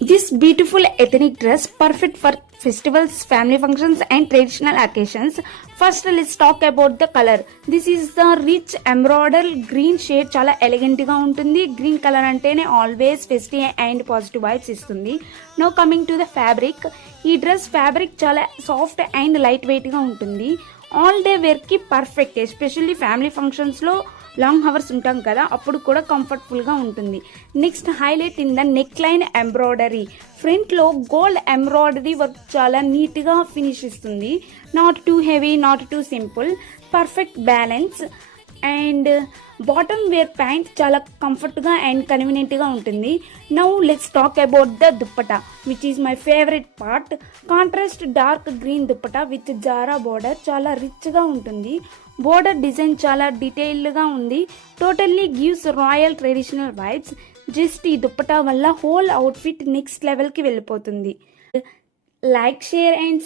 This beautiful ethnic dress perfect for festivals, family functions and traditional occasions. First let's talk about the color. This is the rich emerald green shade. చాలా elegant గా ఉంటుంది. Green colour అంటేనే always festive and positive vibes ఇస్తుంది. Now coming to the fabric. ఈ dress fabric చాలా soft and lightweight గా ఉంటుంది. All day wear కి పర్ఫెక్ట్, ఎస్పెషల్లీ ఫ్యామిలీ ఫంక్షన్స్ లో లాంగ్ హవర్స్ ఉంటాం కదా, అప్పుడు కూడా కంఫర్టబుల్గా ఉంటుంది. Next highlight in the neckline embroidery. ఫ్రంట్లో గోల్డ్ ఎంబ్రాయిడరీ వర్క్ చాలా నీట్గా ఫినిష్ ఇస్తుంది. Not too heavy, not too simple, perfect balance. And bottom wear pant చాలా కంఫర్ట్గా అండ్ కన్వీనియంట్గా ఉంటుంది. Now let's talk about the dupatta which is my favourite part. Contrast dark green dupatta with zari border చాలా రిచ్గా ఉంటుంది. బోర్డర్ డిజైన్ చాలా డీటెయిల్డ్గా ఉంది. Totally gives royal traditional vibes. Just ఈ దుప్పటా వల్ల హోల్ అవుట్ఫిట్ నెక్స్ట్ లెవెల్కి వెళ్ళిపోతుంది. Like, share and